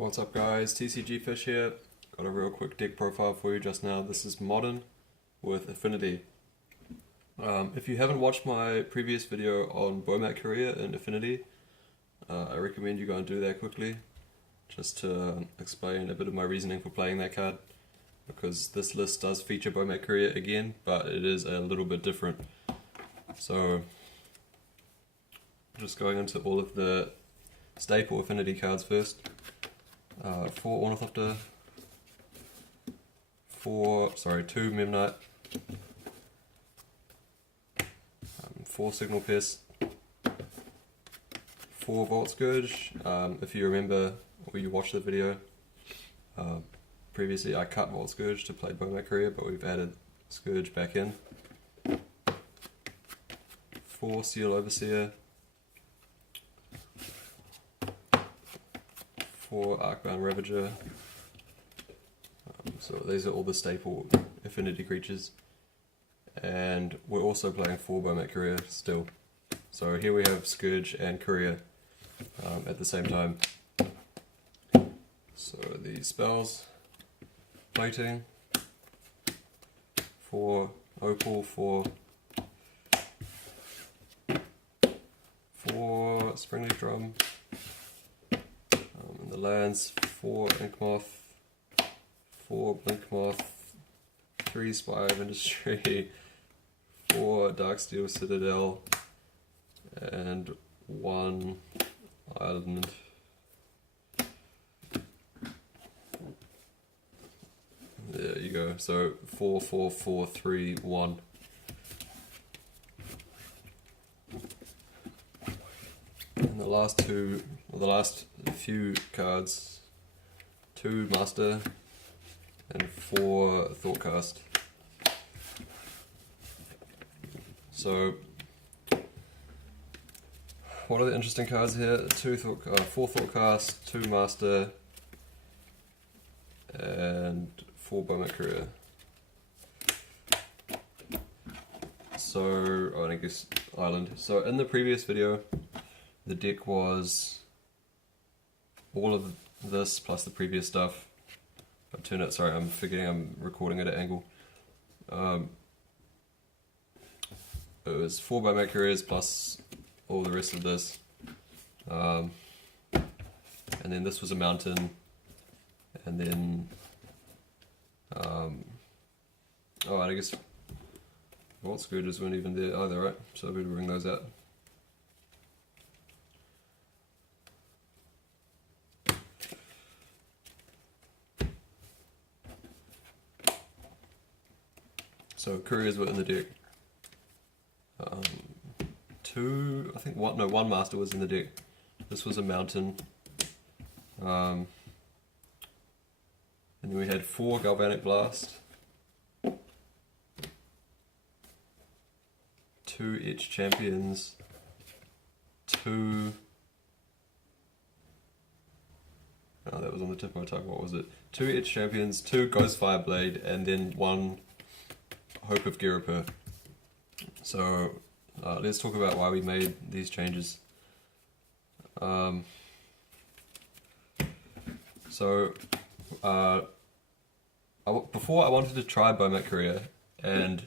What's up guys, TCG Fish here. Got a real quick deck profile for you just now. This is Modern with Affinity. If you haven't watched my previous video on Bomat Courier and Affinity, I recommend you go and do that quickly, just to explain a bit of my reasoning for playing that card, because this list does feature Bomat Courier again, but it is a little bit different. So, just going into all of the staple Affinity cards first. 4 Ornithopter, 2 Memnite, 4 Signal Pest, 4 Vault Skirge. If you remember or you watched the video, previously I cut Vault Skirge to play Bomat Courier, but we've added Skirge back in. 4 Seal Overseer, 4 Arcbound Ravager. So these are all the staple Affinity creatures, and we're also playing 4 Bomat Courier still. So here we have Skirge and Courier at the same time. So the spells: Plating, 4 Opal, 4 Springleaf Drum. The lands: 4 Inkmoth, 4 Blinkmoth, 3 Spire of Industry, 4 Darksteel Citadel, and 1 Island. There you go. So 4, 4, 4, 3, 1. And the last few cards: 2 Master and 4 Thoughtcast. So, what are the interesting cards here? 4 Thoughtcast, 2 Master, and 4 Bomat Courier. So, I guess Island. So in the previous video, the deck was all of this plus the previous stuff. I'm forgetting I'm recording at an angle. It was 4 Bomat Couriers plus all the rest of this. And then this was a mountain. And then... and I guess Vault Skirges weren't even there either, right? So I better bring those out. So Couriers were in the deck. 1 Master was in the deck. This was a mountain. And then we had 4 Galvanic Blast, 2 Etched Champions, 2... Oh, that was on the tip of my tongue, what was it? 2 Etched Champions, 2 Ghostfire Blade, and then 1 Hope of Ghirapur. So let's talk about why we made these changes. Before I wanted to try Bomat Courier, and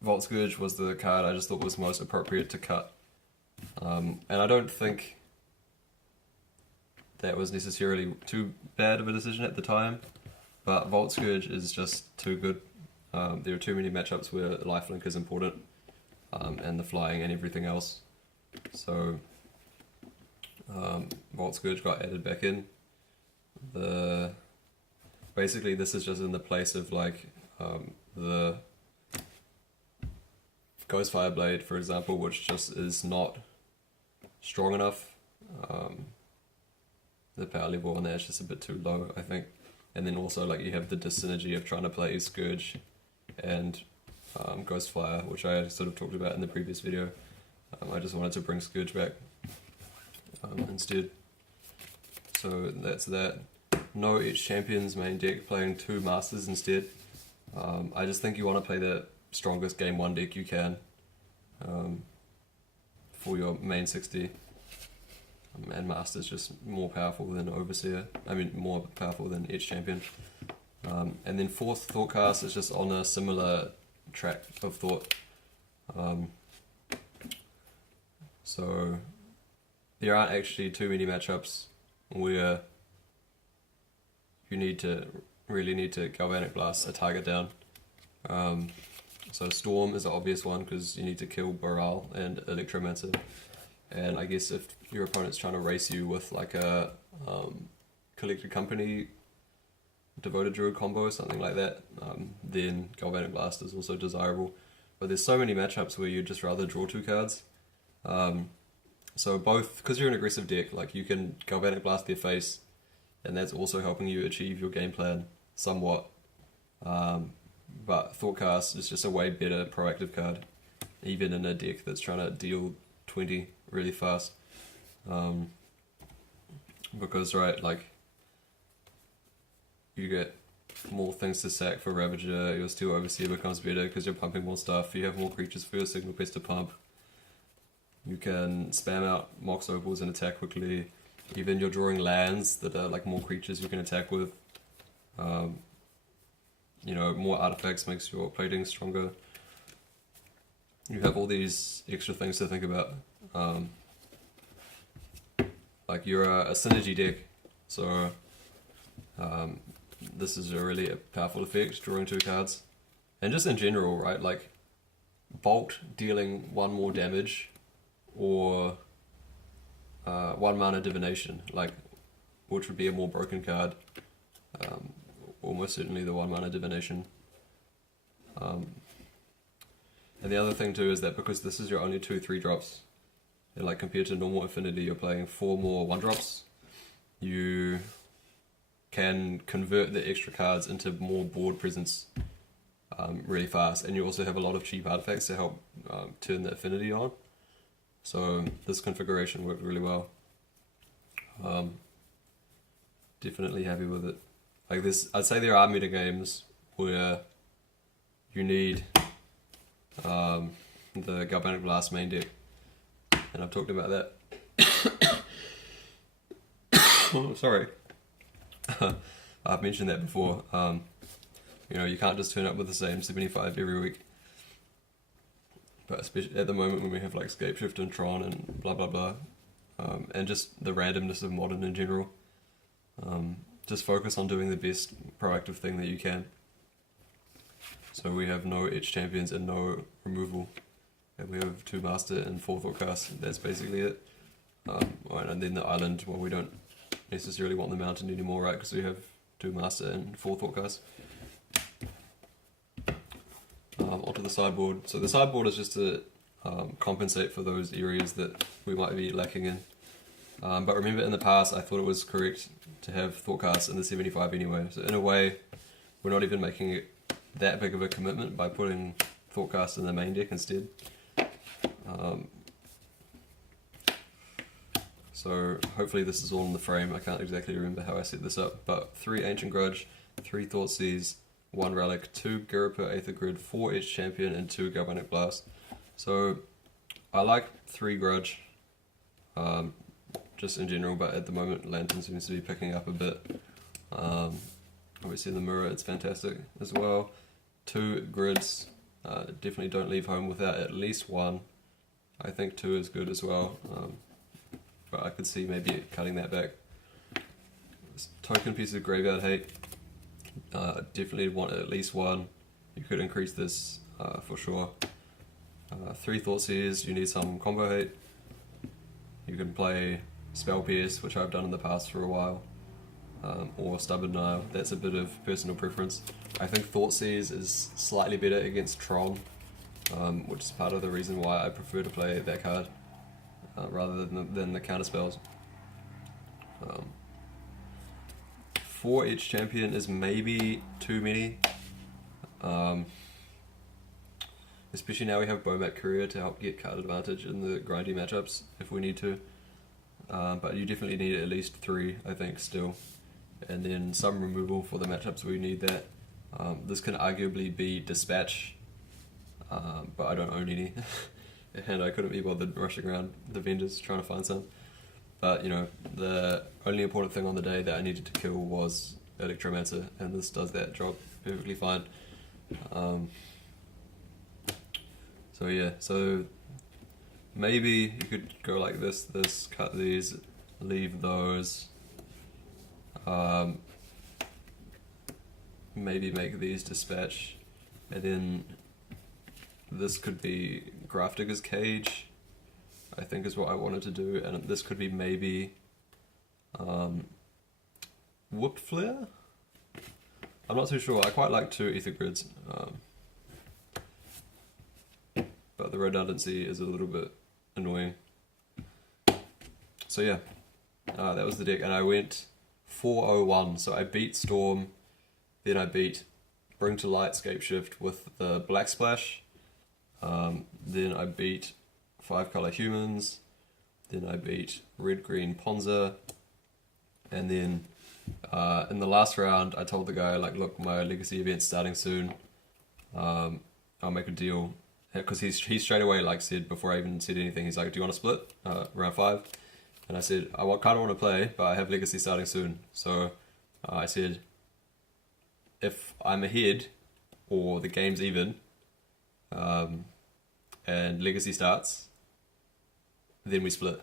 Vault Skirge was the card I just thought was most appropriate to cut. And I don't think that was necessarily too bad of a decision at the time. But Vault Skirge is just too good. There are too many matchups where Lifelink is important, and the flying and everything else. So Vault Skirge got added back in. Basically this is just in the place of like the Ghostfire Blade, for example, which just is not strong enough. The power level on that is just a bit too low, I think. And then also, like, you have the dyssynergy of trying to play Skirge and Ghostfire, which I sort of talked about in the previous video. I just wanted to bring Skirge back instead. So that's that. No Etched Champions main deck, playing 2 Masters instead. I just think you want to play the strongest game 1 deck you can for your main 60. and Master's just more powerful than Overseer. I mean, more powerful than Etched Champion. And then fourth, Thoughtcast is just on a similar track of thought. So there aren't actually too many matchups where you really need to Galvanic Blast a target down. So Storm is the obvious one because you need to kill Boral and Electromancer. And I guess if your opponent's trying to race you with like a Collected Company Devoted Druid combo or something like that, then Galvanic Blast is also desirable. But there's so many matchups where you'd just rather draw 2 cards. So both, because you're an aggressive deck, like you can Galvanic Blast their face, and that's also helping you achieve your game plan somewhat. But Thoughtcast is just a way better proactive card, even in a deck that's trying to deal 20 really fast. Because, right, like, you get more things to sack for Ravager, your Steel Overseer becomes better because you're pumping more stuff, you have more creatures for your Signal Pest to pump. You can spam out Mox Opals and attack quickly. Even you're drawing lands that are like more creatures you can attack with. You know, more artifacts makes your plating stronger. You have all these extra things to think about. Like you're a synergy deck, so this is a really powerful effect, drawing 2 cards. And just in general, right, like Bolt dealing 1 more damage, or 1 mana Divination, like, which would be a more broken card. Almost certainly the 1 mana Divination. And the other thing too is that because this is your only 2/3 drops, and like compared to normal Affinity, you're playing 4 more 1-drops. You can convert the extra cards into more board presence really fast, and you also have a lot of cheap artifacts to help turn the Affinity on. So this configuration worked really well. Definitely happy with it. Like this, I'd say there are meta games where you need the Galvanic Blast main deck, and I've talked about that. Oh, sorry. I've mentioned that before. You know, you can't just turn up with the same 75 every week. But especially at the moment when we have like Scapeshift and Tron and blah blah blah, and just the randomness of Modern in general, just focus on doing the best proactive thing that you can. So we have no Etched Champions and no removal, and we have 2 Master and 4 Thoughtcast. That's basically it. And then the island, well, we don't necessarily want the mountain anymore, right? Because we have 2 Master and 4 Thoughtcast. Onto the sideboard. So the sideboard is just to compensate for those areas that we might be lacking in. But remember, in the past, I thought it was correct to have Thoughtcast in the 75 anyway. So in a way, we're not even making it that big of a commitment by putting Thoughtcast in the main deck instead. So hopefully this is all in the frame. I can't exactly remember how I set this up, but 3 Ancient Grudge, 3 Thoughtseize, 1 Relic, 2 Ghirapur Aether Grid, 4 Etched Champion, and 2 Galvanic Blast. So I like 3 Grudge, just in general, but at the moment Lantern seems to be picking up a bit. Obviously the Mirror, it's fantastic as well. 2 Grids, definitely don't leave home without at least 1. I think 2 is good as well, but I could see maybe cutting that back. Token piece of Graveyard Hate, definitely want at least 1. You could increase this for sure. 3 Thoughtseize, you need some combo hate. You can play Spell Pierce, which I've done in the past for a while, or Stubborn Nile. That's a bit of personal preference. I think Thoughtseize is slightly better against Tron, which is part of the reason why I prefer to play that card rather than the counter spells. 4 Etched Champion is maybe too many, especially now we have Bomat Courier to help get card advantage in the grindy matchups if we need to. But you definitely need at least 3, I think, still, and then some removal for the matchups where you need that. This can arguably be Dispatch, but I don't own any, and I couldn't be bothered rushing around the vendors trying to find some. But you know, the only important thing on the day that I needed to kill was Electromancer, and this does that job perfectly fine. So yeah, so maybe you could go like this, cut these, leave those, maybe make these dispatch, and then this could be Grafdigger's Cage, I think is what I wanted to do, and this could be maybe Whoop Flare? I'm not too sure. I quite like 2 Ether Grids, but the redundancy is a little bit annoying. So yeah, that was the deck, and I went 401, so I beat Storm, then I beat Bring to Light Scapeshift with the Black Splash, then I beat 5-color Humans, then I beat Red-Green Ponza, and then in the last round I told the guy, like, look, my Legacy event's starting soon, I'll make a deal, because he straight away, like, said, before I even said anything, he's like, do you want to split round 5? And I said, I kind of want to play, but I have Legacy starting soon. So I said, if I'm ahead, or the game's even, and Legacy starts, then we split.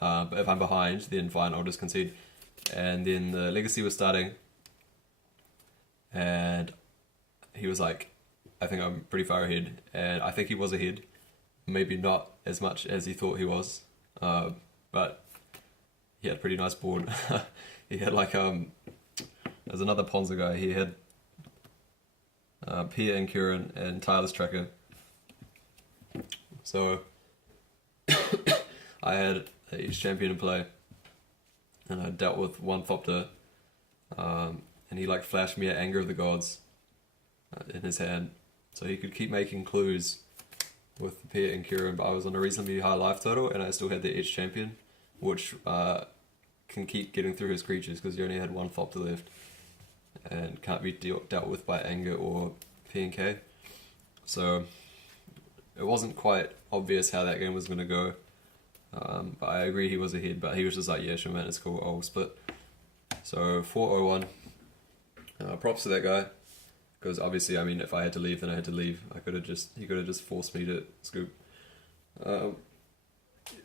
But if I'm behind, then fine, I'll just concede. And then the Legacy was starting, and he was like, I think I'm pretty far ahead, and I think he was ahead. Maybe not as much as he thought he was, but he had a pretty nice board. He had like, there's another Ponza guy, he had Pia and Kieran and Tireless Tracker. So I had Etched Champion in play, and I dealt with one Thopter, and he like flashed me at Anger of the Gods in his hand, so he could keep making clues with Pia and Kieran, but I was on a reasonably high life total, and I still had the Etched Champion, which can keep getting through his creatures because he only had one Thopter left, and can't be dealt with by Anger or P and K. So it wasn't quite obvious how that game was going to go, but I agree he was ahead, but he was just like, yeah, sure man, it's cool, I'll split. So 401, props to that guy, because obviously, I mean, if I had to leave, then I had to leave. He could have just forced me to scoop.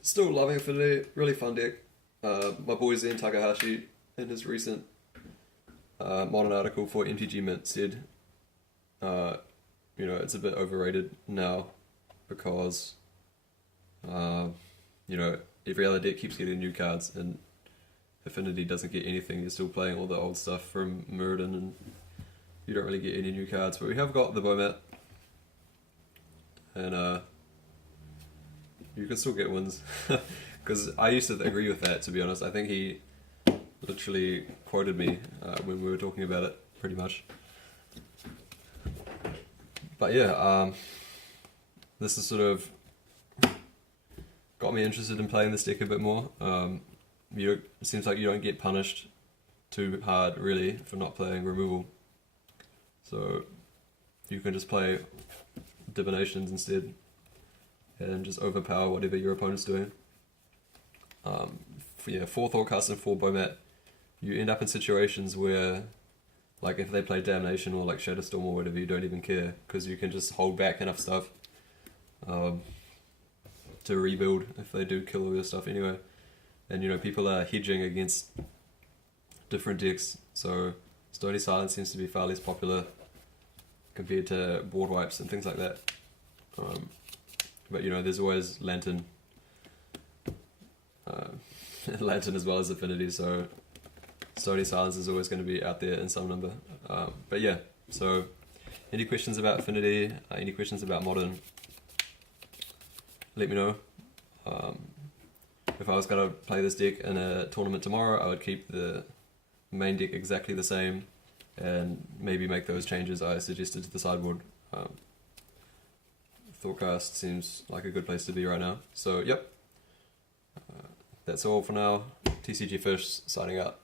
Still loving Affinity, really fun deck. My boy Zen Takahashi, in his recent modern article for MTG Mint, said, you know, it's a bit overrated now because, you know, every other deck keeps getting new cards and Affinity doesn't get anything. You're still playing all the old stuff from Mirrodin and you don't really get any new cards. But we have got the Bomat, and you can still get wins. Because I used to agree with that, to be honest. I think he literally quoted me when we were talking about it, pretty much. But yeah, this is sort of got me interested in playing this deck a bit more. It seems like you don't get punished too hard, really, for not playing removal. So you can just play divinations instead and just overpower whatever your opponent's doing. Yeah, 4 Thoughtcast and 4 Bomat, you end up in situations where, like, if they play Damnation or like Shadowstorm or whatever, you don't even care because you can just hold back enough stuff to rebuild if they do kill all your stuff anyway. And you know, people are hedging against different decks, so Stony Silence seems to be far less popular compared to board wipes and things like that. But you know, there's always Lantern, Lantern as well as Affinity, so Stony Silence is always going to be out there in some number. But yeah, so any questions about Affinity, any questions about Modern, let me know. If I was going to play this deck in a tournament tomorrow, I would keep the main deck exactly the same and maybe make those changes I suggested to the sideboard. Thoughtcast seems like a good place to be right now. So, yep. That's all for now. TCG Fish signing out.